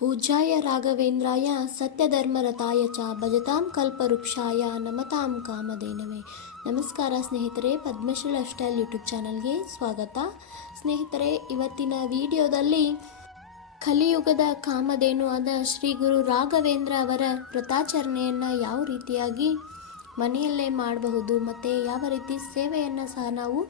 ಪೂಜ್ಯಾಯ ರಾಘವೇಂದ್ರಾಯ ಸತ್ಯಧರ್ಮರತಾಯ ಚ ಭಜತಾಂ ಕಲ್ಪವೃಕ್ಷಾಯ ನಮತಾಂ ಕಾಮಧೇನವೇ. ನಮಸ್ಕಾರ ಸ್ನೇಹಿತರೆ, ಪದ್ಮಶ್ರೀ ಲೈಫ್ ಸ್ಟೈಲ್ ಯೂಟ್ಯೂಬ್ ಚಾನಲ್ಗೆ ಸ್ವಾಗತ. ಸ್ನೇಹಿತರೆ, ಇವತ್ತಿನ ವಿಡಿಯೋದಲ್ಲಿ ಕಲಿಯುಗದ ಕಾಮಧೇನು ಆದ ಶ್ರೀ ಗುರು ರಾಘವೇಂದ್ರ ಅವರ ವ್ರತಾಚರಣೆಯನ್ನು ಯಾವ ರೀತಿಯಾಗಿ ಮನೆಯಲ್ಲೇ ಮಾಡಬಹುದು, ಮತ್ತು ಯಾವ ರೀತಿ ಸೇವೆಯನ್ನು ಸಹ ನಾವು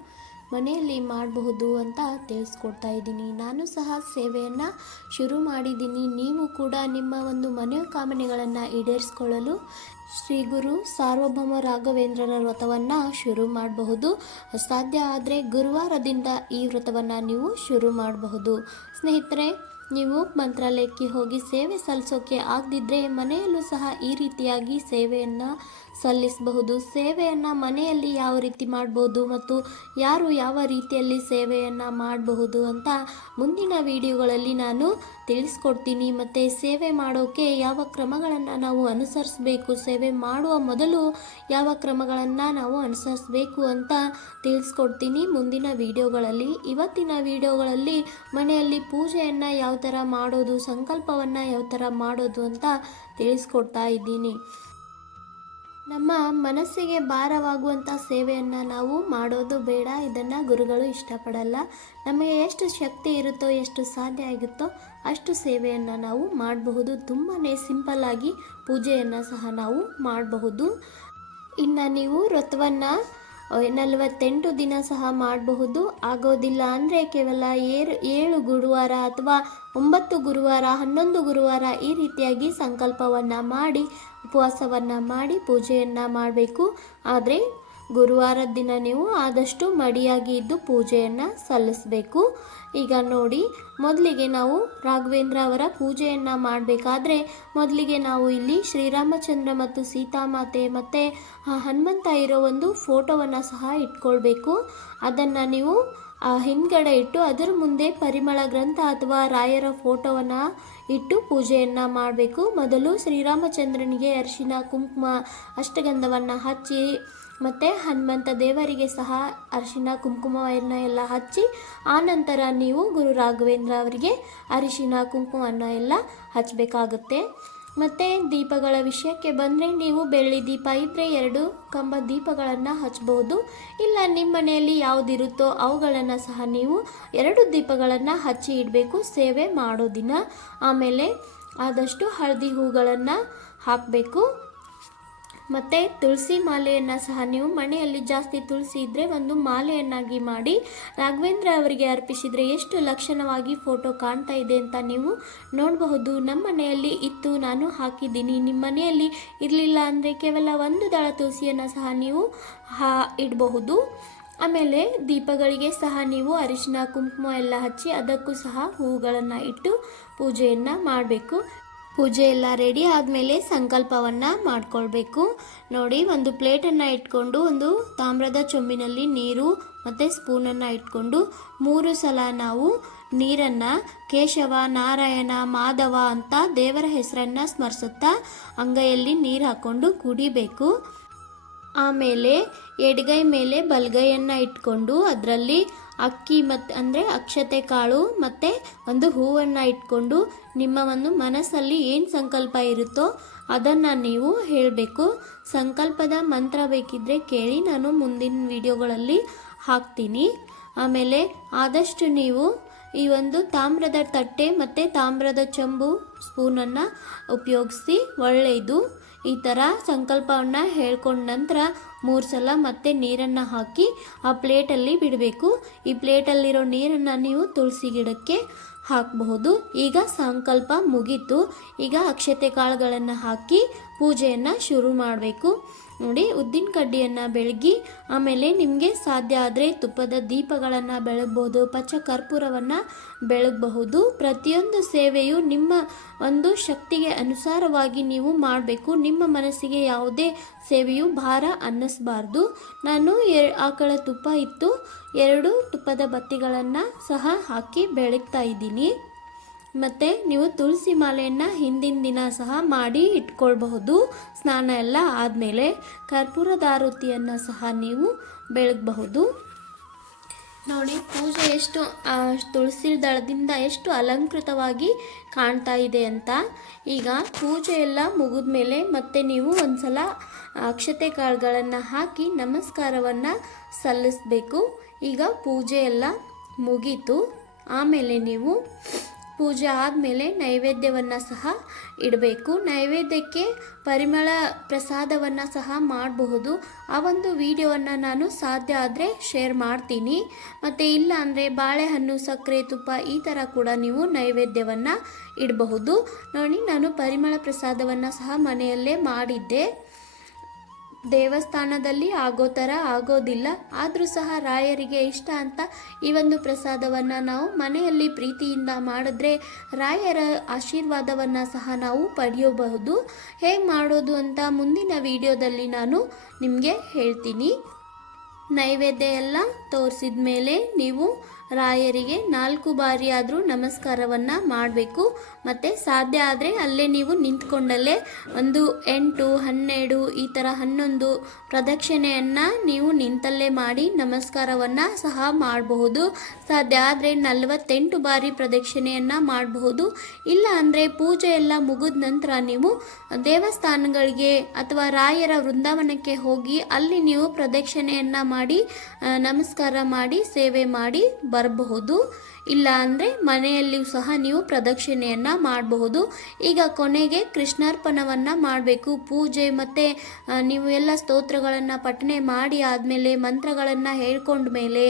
ಮನೆಯಲ್ಲಿ ಮಾಡಬಹುದು ಅಂತ ತಿಳಿಸ್ಕೊಡ್ತಾ ಇದ್ದೀನಿ. ನಾನು ಸಹ ಸೇವೆಯನ್ನು ಶುರು ಮಾಡಿದ್ದೀನಿ. ನೀವು ಕೂಡ ನಿಮ್ಮ ಒಂದು ಮನೋಕಾಮನೆಗಳನ್ನು ಈಡೇರಿಸ್ಕೊಳ್ಳಲು ಶ್ರೀ ಗುರು ಸಾರ್ವಭೌಮ ರಾಘವೇಂದ್ರರ ವ್ರತವನ್ನು ಶುರು ಮಾಡಬಹುದು. ಸಾಧ್ಯ ಆದರೆ ಗುರುವಾರದಿಂದ ಈ ವ್ರತವನ್ನು ನೀವು ಶುರು ಮಾಡಬಹುದು. ಸ್ನೇಹಿತರೆ, ನೀವು ಮಂತ್ರಾಲಯಕ್ಕೆ ಹೋಗಿ ಸೇವೆ ಸಲ್ಲಿಸೋಕೆ ಆಗದಿದ್ದರೆ ಮನೆಯಲ್ಲೂ ಸಹ ಈ ರೀತಿಯಾಗಿ ಸೇವೆಯನ್ನು ಸಲ್ಲಿಸಬಹುದು. ಸೇವೆಯನ್ನು ಮನೆಯಲ್ಲಿ ಯಾವ ರೀತಿ ಮಾಡ್ಬೋದು ಮತ್ತು ಯಾರು ಯಾವ ರೀತಿಯಲ್ಲಿ ಸೇವೆಯನ್ನು ಮಾಡಬಹುದು ಅಂತ ಮುಂದಿನ ವಿಡಿಯೋಗಳಲ್ಲಿ ನಾನು ತಿಳಿಸ್ಕೊಡ್ತೀನಿ. ಮತ್ತು ಸೇವೆ ಮಾಡೋಕ್ಕೆ ಯಾವ ಕ್ರಮಗಳನ್ನು ನಾವು ಅನುಸರಿಸಬೇಕು, ಸೇವೆ ಮಾಡುವ ಮೊದಲು ಯಾವ ಕ್ರಮಗಳನ್ನು ನಾವು ಅನುಸರಿಸಬೇಕು ಅಂತ ತಿಳಿಸ್ಕೊಡ್ತೀನಿ ಮುಂದಿನ ವಿಡಿಯೋಗಳಲ್ಲಿ. ಇವತ್ತಿನ ವಿಡಿಯೋಗಳಲ್ಲಿ ಮನೆಯಲ್ಲಿ ಪೂಜೆಯನ್ನು ಯಾವ ಥರ ಮಾಡೋದು, ಸಂಕಲ್ಪವನ್ನು ಯಾವ ಥರ ಮಾಡೋದು ಅಂತ ತಿಳಿಸ್ಕೊಡ್ತಾ ಇದ್ದೀನಿ. ನಮ್ಮ ಮನಸ್ಸಿಗೆ ಭಾರವಾಗುವಂಥ ಸೇವೆಯನ್ನು ನಾವು ಮಾಡೋದು ಬೇಡ. ಇದನ್ನು ಗುರುಗಳು ಇಷ್ಟಪಡಲ್ಲ. ನಮಗೆ ಎಷ್ಟು ಶಕ್ತಿ ಇರುತ್ತೋ, ಎಷ್ಟು ಸಾಧ್ಯ ಆಗುತ್ತೋ ಅಷ್ಟು ಸೇವೆಯನ್ನು ನಾವು ಮಾಡಬಹುದು. ತುಂಬಾ ಸಿಂಪಲ್ಲಾಗಿ ಪೂಜೆಯನ್ನು ಸಹ ನಾವು ಮಾಡಬಹುದು. ಇನ್ನು ನೀವು ವ್ರತವನ್ನು ನಲವತ್ತೆಂಟು ದಿನ ಸಹ ಮಾಡಬಹುದು. ಆಗೋದಿಲ್ಲ ಅಂದರೆ ಕೇವಲ ಏರು, ಏಳು ಗುರುವಾರ ಅಥವಾ ಒಂಬತ್ತು ಗುರುವಾರ, ಹನ್ನೊಂದು ಗುರುವಾರ ಈ ರೀತಿಯಾಗಿ ಸಂಕಲ್ಪವನ್ನು ಮಾಡಿ, ಉಪವಾಸವನ್ನು ಮಾಡಿ, ಪೂಜೆಯನ್ನು ಮಾಡಬೇಕು. ಆದರೆ ಗುರುವಾರದ ದಿನ ನೀವು ಆದಷ್ಟು ಮಡಿಯಾಗಿ ಇದ್ದು ಪೂಜೆಯನ್ನು ಸಲ್ಲಿಸಬೇಕು. ಈಗ ನೋಡಿ, ಮೊದಲಿಗೆ ನಾವು ರಾಘವೇಂದ್ರ ಅವರ ಪೂಜೆಯನ್ನು ಮಾಡಬೇಕಾದ್ರೆ ಮೊದಲಿಗೆ ನಾವು ಇಲ್ಲಿ ಶ್ರೀರಾಮಚಂದ್ರ ಮತ್ತು ಸೀತಾಮಾತೆ ಮತ್ತು ಹನುಮಂತ ಇರೋ ಒಂದು ಫೋಟೋವನ್ನು ಸಹ ಇಟ್ಕೊಳ್ಬೇಕು. ಅದನ್ನು ನೀವು ಹಿಂದ್ಗಡೆ ಇಟ್ಟು ಅದರ ಮುಂದೆ ಪರಿಮಳ ಗ್ರಂಥ ಅಥವಾ ರಾಯರ ಫೋಟೋವನ್ನು ಇಟ್ಟು ಪೂಜೆಯನ್ನು ಮಾಡಬೇಕು. ಮೊದಲು ಶ್ರೀರಾಮಚಂದ್ರನಿಗೆ ಅರಿಶಿನ, ಕುಂಕುಮ, ಅಷ್ಟಗಂಧವನ್ನು ಹಚ್ಚಿ ಮತ್ತು ಹನುಮಂತ ದೇವರಿಗೆ ಸಹ ಅರಿಶಿನ ಕುಂಕುಮವನ್ನು ಎಲ್ಲ ಹಚ್ಚಿ ಆನಂತರ ನೀವು ಗುರು ರಾಘವೇಂದ್ರ ಅವರಿಗೆ ಅರಿಶಿನ ಕುಂಕುಮವನ್ನು ಎಲ್ಲ ಹಚ್ಚಬೇಕಾಗುತ್ತೆ ಮತ್ತು ದೀಪಗಳ ವಿಷಯಕ್ಕೆ ಬಂದರೆ ನೀವು ಬೆಳ್ಳಿ ದೀಪ ಇದ್ದರೆ ಎರಡು ಕಂಬ ದೀಪಗಳನ್ನು ಹಚ್ಬೋದು. ಇಲ್ಲ ನಿಮ್ಮ ಮನೆಯಲ್ಲಿ ಯಾವುದಿರುತ್ತೋ ಅವುಗಳನ್ನು ಸಹ ನೀವು ಎರಡು ದೀಪಗಳನ್ನು ಹಚ್ಚಿ ಇಡಬೇಕು, ಸೇವೆ ಮಾಡೋ ದಿನ. ಆಮೇಲೆ ಆದಷ್ಟು ಹಳದಿ ಹೂಗಳನ್ನು ಹಾಕಬೇಕು. ಮತ್ತು ತುಳಸಿ ಮಾಲೆಯನ್ನು ಸಹ ನೀವು ಮನೆಯಲ್ಲಿ ಜಾಸ್ತಿ ತುಳಸಿ ಇದ್ದರೆ ಒಂದು ಮಾಲೆಯನ್ನಾಗಿ ಮಾಡಿ ರಾಘವೇಂದ್ರ ಅವರಿಗೆ ಅರ್ಪಿಸಿದರೆ ಎಷ್ಟು ಲಕ್ಷಣವಾಗಿ ಫೋಟೋ ಕಾಣ್ತಾ ಇದೆ ಅಂತ ನೀವು ನೋಡಬಹುದು. ನಮ್ಮ ಮನೆಯಲ್ಲಿ ಇತ್ತು, ನಾನು ಹಾಕಿದ್ದೀನಿ. ನಿಮ್ಮ ಮನೆಯಲ್ಲಿ ಇರಲಿಲ್ಲ ಅಂದರೆ ಕೇವಲ ಒಂದು ದಳ ತುಳಸಿಯನ್ನು ಸಹ ನೀವು ಹಾ, ಇಡಬಹುದು. ಆಮೇಲೆ ದೀಪಗಳಿಗೆ ಸಹ ನೀವು ಅರಿಶಿನ, ಕುಂಕುಮ ಎಲ್ಲ ಹಚ್ಚಿ ಅದಕ್ಕೂ ಸಹ ಹೂಗಳನ್ನು ಇಟ್ಟು ಪೂಜೆಯನ್ನು ಮಾಡಬೇಕು. ಪೂಜೆ ಎಲ್ಲ ರೆಡಿ ಆದಮೇಲೆ ಸಂಕಲ್ಪವನ್ನು ಮಾಡ್ಕೊಳ್ಬೇಕು. ನೋಡಿ, ಒಂದು ಪ್ಲೇಟನ್ನು ಇಟ್ಕೊಂಡು, ಒಂದು ತಾಮ್ರದ ಚೊಂಬಿನಲ್ಲಿ ನೀರು ಮತ್ತು ಸ್ಪೂನನ್ನು ಇಟ್ಕೊಂಡು, ಮೂರು ಸಲ ನಾವು ನೀರನ್ನು ಕೇಶವ, ನಾರಾಯಣ, ಮಾಧವ ಅಂತ ದೇವರ ಹೆಸರನ್ನು ಸ್ಮರಿಸುತ್ತಾ ಅಂಗೈಯಲ್ಲಿ ನೀರು ಹಾಕ್ಕೊಂಡು ಕುಡಿಬೇಕು. ಆಮೇಲೆ ಎಡಗೈ ಮೇಲೆ ಬಲಗೈಯನ್ನು ಇಟ್ಕೊಂಡು, ಅದರಲ್ಲಿ ಅಕ್ಕಿ ಮತ್ತು ಅಂದರೆ ಅಕ್ಷತೆ ಕಾಳು ಮತ್ತು ಒಂದು ಹೂವನ್ನು ಇಟ್ಕೊಂಡು ನಿಮ್ಮ ಒಂದು ಮನಸ್ಸಲ್ಲಿ ಏನು ಸಂಕಲ್ಪ ಇರುತ್ತೋ ಅದನ್ನು ನೀವು ಹೇಳಬೇಕು. ಸಂಕಲ್ಪದ ಮಂತ್ರ ಬೇಕಿದ್ದರೆ ಕೇಳಿ ನಾನು ಮುಂದಿನ ವಿಡಿಯೋಗಳಲ್ಲಿ ಹಾಕ್ತೀನಿ. ಆಮೇಲೆ ಆದಷ್ಟು ನೀವು ಈ ಒಂದು ತಾಮ್ರದ ತಟ್ಟೆ ಮತ್ತು ತಾಮ್ರದ ಚಂಬು ಸ್ಪೂನನ್ನು ಉಪಯೋಗಿಸಿ ಒಳ್ಳೆಯದು. ಈ ಥರ ಸಂಕಲ್ಪವನ್ನು ಹೇಳ್ಕೊಂಡ ನಂತರ ಮೂರು ಸಲ ಮತ್ತೆ ನೀರನ್ನು ಹಾಕಿ ಆ ಪ್ಲೇಟಲ್ಲಿ ಬಿಡಬೇಕು. ಈ ಪ್ಲೇಟಲ್ಲಿರೋ ನೀರನ್ನು ನೀವು ತುಳಸಿ ಗಿಡಕ್ಕೆ ಹಾಕಬಹುದು. ಈಗ ಸಂಕಲ್ಪ ಮುಗೀತು. ಈಗ ಅಕ್ಷತೆ ಕಾಳುಗಳನ್ನು ಹಾಕಿ ಪೂಜೆಯನ್ನು ಶುರು ಮಾಡಬೇಕು. ನೋಡಿ, ಉದ್ದಿನ ಕಡ್ಡಿಯನ್ನು ಬೆಳಗಿ, ಆಮೇಲೆ ನಿಮಗೆ ಸಾಧ್ಯ ಆದರೆ ತುಪ್ಪದ ದೀಪಗಳನ್ನು ಬೆಳಗ್ಬೋದು, ಪಚ್ಚ ಕರ್ಪೂರವನ್ನು ಬೆಳಗಬಹುದು. ಪ್ರತಿಯೊಂದು ಸೇವೆಯು ನಿಮ್ಮ ಒಂದು ಶಕ್ತಿಗೆ ಅನುಸಾರವಾಗಿ ನೀವು ಮಾಡಬೇಕು. ನಿಮ್ಮ ಮನಸ್ಸಿಗೆ ಯಾವುದೇ ಸೇವೆಯು ಭಾರ ಅನ್ನಿಸ್ಬಾರ್ದು. ನಾನು ಎ ಆಕಳ ತುಪ್ಪ ಇತ್ತು. ಎರಡು ತುಪ್ಪದ ಬತ್ತಿಗಳನ್ನು ಸಹ ಹಾಕಿ ಬೆಳಗ್ತಾ ಇದ್ದೀನಿ. ಮತ್ತು ನೀವು ತುಳಸಿ ಮಾಲೆಯನ್ನು ಹಿಂದಿನ ದಿನ ಸಹ ಮಾಡಿ ಇಟ್ಕೊಳ್ಬಹುದು. ಸ್ನಾನ ಎಲ್ಲ ಆದಮೇಲೆ ಕರ್ಪೂರದ ಆರುತಿಯನ್ನು ಸಹ ನೀವು ಬೆಳಗಬಹುದು. ನೋಡಿ, ಪೂಜೆ ಎಷ್ಟು ತುಳಸಿ ದಳದಿಂದ ಎಷ್ಟು ಅಲಂಕೃತವಾಗಿ ಕಾಣ್ತಾ ಇದೆ ಅಂತ. ಈಗ ಪೂಜೆ ಎಲ್ಲ ಮುಗಿದ ಮೇಲೆ ಮತ್ತೆ ನೀವು ಒಂದ್ಸಲ ಅಕ್ಷತೆ ಕಾಳುಗಳನ್ನು ಹಾಕಿ ನಮಸ್ಕಾರವನ್ನು ಸಲ್ಲಿಸಬೇಕು. ಈಗ ಪೂಜೆ ಎಲ್ಲ ಮುಗೀತು. ಆಮೇಲೆ ನೀವು ಪೂಜೆ ಆದಮೇಲೆ ನೈವೇದ್ಯವನ್ನು ಸಹ ಇಡಬೇಕು. ನೈವೇದ್ಯಕ್ಕೆ ಪರಿಮಳ ಪ್ರಸಾದವನ್ನು ಸಹ ಮಾಡಬಹುದು. ಆ ಒಂದು ವಿಡಿಯೋವನ್ನು ನಾನು ಸಾಧ್ಯ ಆದರೆ ಶೇರ್ ಮಾಡ್ತೀನಿ. ಮತ್ತು ಇಲ್ಲ ಅಂದರೆ ಬಾಳೆಹಣ್ಣು, ಸಕ್ಕರೆ, ತುಪ್ಪ ಈ ಥರ ಕೂಡ ನೀವು ನೈವೇದ್ಯವನ್ನು ಇಡಬಹುದು. ನೋಡಿ, ನಾನು ಪರಿಮಳ ಪ್ರಸಾದವನ್ನು ಸಹ ಮನೆಯಲ್ಲೇ ಮಾಡಿದ್ದೆ. ದೇವಸ್ಥಾನದಲ್ಲಿ ಆಗೋ ಥರ ಆಗೋದಿಲ್ಲ. ಆದರೂ ಸಹ ರಾಯರಿಗೆ ಇಷ್ಟ ಅಂತ ಈ ಒಂದು ಪ್ರಸಾದವನ್ನು ನಾವು ಮನೆಯಲ್ಲಿ ಪ್ರೀತಿಯಿಂದ ಮಾಡಿದ್ರೆ ರಾಯರ ಆಶೀರ್ವಾದವನ್ನು ಸಹ ನಾವು ಪಡೆಯಬಹುದು. ಹೇಗೆ ಮಾಡೋದು ಅಂತ ಮುಂದಿನ ವಿಡಿಯೋದಲ್ಲಿ ನಾನು ನಿಮಗೆ ಹೇಳ್ತೀನಿ. ನೈವೇದ್ಯ ಎಲ್ಲ ತೋರಿಸಿದ ಮೇಲೆ ನೀವು ರಾಯರಿಗೆ ನಾಲ್ಕು ಬಾರಿ ಆದರೂ ನಮಸ್ಕಾರವನ್ನು ಮಾಡಬೇಕು. ಮತ್ತು ಸಾಧ್ಯ ಆದರೆ ಅಲ್ಲೇ ನೀವು ನಿಂತ್ಕೊಂಡಲ್ಲೇ ಒಂದು ಎಂಟು, ಹನ್ನೆರಡು, ಈ ಥರ ಹನ್ನೊಂದು ಪ್ರದಕ್ಷಿಣೆಯನ್ನು ನೀವು ನಿಂತಲ್ಲೇ ಮಾಡಿ ನಮಸ್ಕಾರವನ್ನು ಸಹ ಮಾಡಬಹುದು. ಸಾಧ್ಯ ಆದರೆ ನಲವತ್ತೆಂಟು ಬಾರಿ ಪ್ರದಕ್ಷಿಣೆಯನ್ನು ಮಾಡಬಹುದು. ಇಲ್ಲ ಅಂದರೆ ಪೂಜೆ ಎಲ್ಲ ಮುಗಿದ ನಂತರ ನೀವು ದೇವಸ್ಥಾನಗಳಿಗೆ ಅಥವಾ ರಾಯರ ವೃಂದಾವನಕ್ಕೆ ಹೋಗಿ ಅಲ್ಲಿ ನೀವು ಪ್ರದಕ್ಷಿಣೆಯನ್ನು ಮಾಡಿ ನಮಸ್ಕಾರ ಮಾಡಿ, ಸೇವೆ ಮಾಡಿ ಬರಬಹುದು. ಇಲ್ಲ ಅಂದರೆ ಮನೆಯಲ್ಲಿಯೂ ಸಹ ನೀವು ಪ್ರದಕ್ಷಿಣೆಯನ್ನು ಮಾಡಬಹುದು. ಈಗ ಕೊನೆಗೆ ಕೃಷ್ಣಾರ್ಪಣವನ್ನು ಮಾಡಬೇಕು. ಪೂಜೆ ಮತ್ತು ನೀವು ಎಲ್ಲ ಸ್ತೋತ್ರಗಳನ್ನು ಪಠನೆ ಮಾಡಿ ಆದಮೇಲೆ ಮಂತ್ರಗಳನ್ನು ಹೇಳ್ಕೊಂಡ ಮೇಲೆ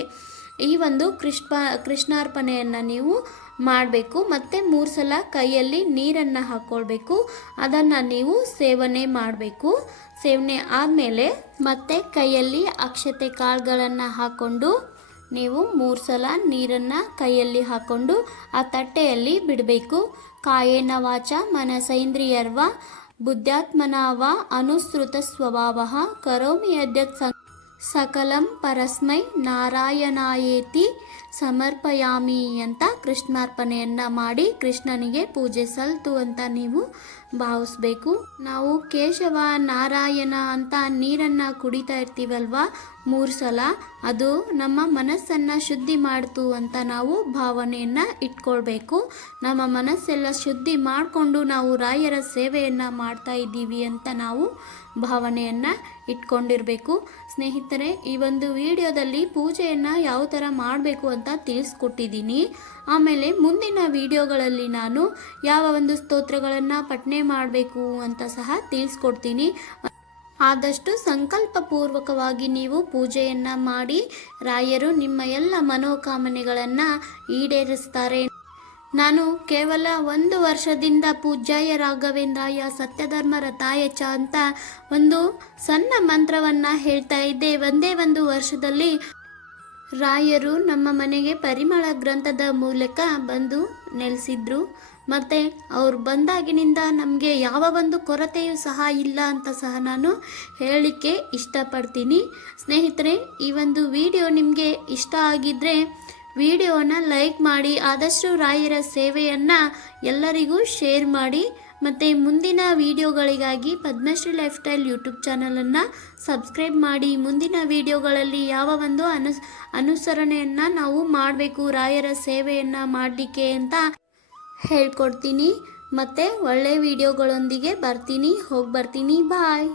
ಈ ಒಂದು ಕೃಷ್ಣ ಕೃಷ್ಣಾರ್ಪಣೆಯನ್ನು ನೀವು ಮಾಡಬೇಕು. ಮತ್ತು ಮೂರು ಸಲ ಕೈಯಲ್ಲಿ ನೀರನ್ನು ಹಾಕ್ಕೊಳ್ಬೇಕು ಅದನ್ನು ನೀವು ಸೇವನೆ ಮಾಡಬೇಕು. ಸೇವನೆ ಆದಮೇಲೆ ಮತ್ತೆ ಕೈಯಲ್ಲಿ ಅಕ್ಷತೆ ಕಾಳುಗಳನ್ನು ಹಾಕ್ಕೊಂಡು ನೀವು ಮೂರು ಸಲ ನೀರನ್ನು ಕೈಯಲ್ಲಿ ಹಾಕ್ಕೊಂಡು ಆ ತಟ್ಟೆಯಲ್ಲಿ ಬಿಡಬೇಕು. ಕಾಯೇನ ವಾಚ ಮನಸೈಂದ್ರಿಯರ್ವ ಬುದ್ಧಾತ್ಮನಾವ ಅನುಸೃತ ಸ್ವಭಾವ ಕರೋಮಿ ಅಧ್ಯಕ್ಷ ಸಕಲಂ ಪರಸ್ಮೈ ನಾರಾಯಣಾಯೇತಿ ಸಮರ್ಪಯಾಮಿ ಅಂತ ಕೃಷ್ಣಾರ್ಪಣೆಯನ್ನ ಮಾಡಿ ಕೃಷ್ಣನಿಗೆ ಪೂಜೆ ಸಲ್ತು ಅಂತ ನೀವು ಭಾವಿಸ್ಬೇಕು. ನಾವು ಕೇಶವ, ನಾರಾಯಣ ಅಂತ ನೀರನ್ನು ಕುಡಿತಾ ಇರ್ತೀವಲ್ವಾ? ಮೂರು ಸಲ ಅದು ನಮ್ಮ ಮನಸ್ಸನ್ನು ಶುದ್ಧಿ ಮಾಡ್ತು ಅಂತ ನಾವು ಭಾವನೆಯನ್ನು ಇಟ್ಕೊಳ್ಬೇಕು. ನಮ್ಮ ಮನಸ್ಸೆಲ್ಲ ಶುದ್ಧಿ ಮಾಡಿಕೊಂಡು ನಾವು ರಾಯರ ಸೇವೆಯನ್ನು ಮಾಡ್ತಾ ಇದ್ದೀವಿ ಅಂತ ನಾವು ಭಾವನೆಯನ್ನು ಇಟ್ಕೊಂಡಿರಬೇಕು. ಸ್ನೇಹಿತರೆ, ಈ ಒಂದು ವಿಡಿಯೋದಲ್ಲಿ ಪೂಜೆಯನ್ನು ಯಾವ ಥರ ಮಾಡಬೇಕು ಅಂತ ತಿಳಿಸ್ಕೊಟ್ಟಿದ್ದೀನಿ. ಆಮೇಲೆ ಮುಂದಿನ ವಿಡಿಯೋಗಳಲ್ಲಿ ನಾನು ಯಾವ ಒಂದು ಸ್ತೋತ್ರಗಳನ್ನು ಪಠನೆ ಮಾಡಬೇಕು ಅಂತ ಸಹ ತಿಳಿಸ್ಕೊಡ್ತೀನಿ. ಆದಷ್ಟು ಸಂಕಲ್ಪಪೂರ್ವಕವಾಗಿ ನೀವು ಪೂಜೆಯನ್ನು ಮಾಡಿ ರಾಯರು ನಿಮ್ಮ ಎಲ್ಲ ಮನೋಕಾಮನೆಗಳನ್ನು ಈಡೇರಿಸ್ತಾರೆ. ನಾನು ಕೇವಲ ಒಂದು ವರ್ಷದಿಂದ ಪೂಜ್ಯಾಯ ರಾಘವೇಂದ್ರಾಯ ಸತ್ಯಧರ್ಮ ರಥಾಯಚ ಅಂತ ಒಂದು ಸಣ್ಣ ಮಂತ್ರವನ್ನು ಹೇಳ್ತಾ ಇದ್ದೆ. ಒಂದೇ ಒಂದು ವರ್ಷದಲ್ಲಿ ರಾಯರು ನಮ್ಮ ಮನೆಗೆ ಪರಿಮಳ ಗ್ರಂಥದ ಮೂಲಕ ಬಂದು ನೆಲೆಸಿದ್ರು. ಮತ್ತು ಅವ್ರು ಬಂದಾಗಿನಿಂದ ನಮಗೆ ಯಾವ ಒಂದು ಕೊರತೆಯೂ ಸಹ ಇಲ್ಲ ಅಂತ ಸಹ ನಾನು ಹೇಳಲಿಕ್ಕೆ ಇಷ್ಟಪಡ್ತೀನಿ. ಸ್ನೇಹಿತರೆ, ಈ ಒಂದು ವಿಡಿಯೋ ನಿಮಗೆ ಇಷ್ಟ ಆಗಿದ್ದರೆ ವಿಡಿಯೋನ ಲೈಕ್ ಮಾಡಿ, ಆದಷ್ಟು ರಾಯರ ಸೇವೆಯನ್ನು ಎಲ್ಲರಿಗೂ ಶೇರ್ ಮಾಡಿ. ಮತ್ತು ಮುಂದಿನ ವಿಡಿಯೋಗಳಿಗಾಗಿ ಪದ್ಮಶ್ರೀ ಲೈಫ್ ಸ್ಟೈಲ್ ಯೂಟ್ಯೂಬ್ ಚಾನಲನ್ನು ಸಬ್ಸ್ಕ್ರೈಬ್ ಮಾಡಿ. ಮುಂದಿನ ವಿಡಿಯೋಗಳಲ್ಲಿ ಯಾವ ಒಂದು ಅನು, ಅನುಸರಣೆಯನ್ನು ನಾವು ಮಾಡಬೇಕು, ರಾಯರ ಸೇವೆಯನ್ನು ಮಾಡಲಿಕ್ಕೆ ಅಂತ ಹೇಳ್ಕೊಡ್ತೀನಿ. ಮತ್ತು ಒಳ್ಳೆಯ ವಿಡಿಯೋಗಳೊಂದಿಗೆ ಬರ್ತೀನಿ. ಹೋಗಿ ಬರ್ತೀನಿ ಬಾಯ್.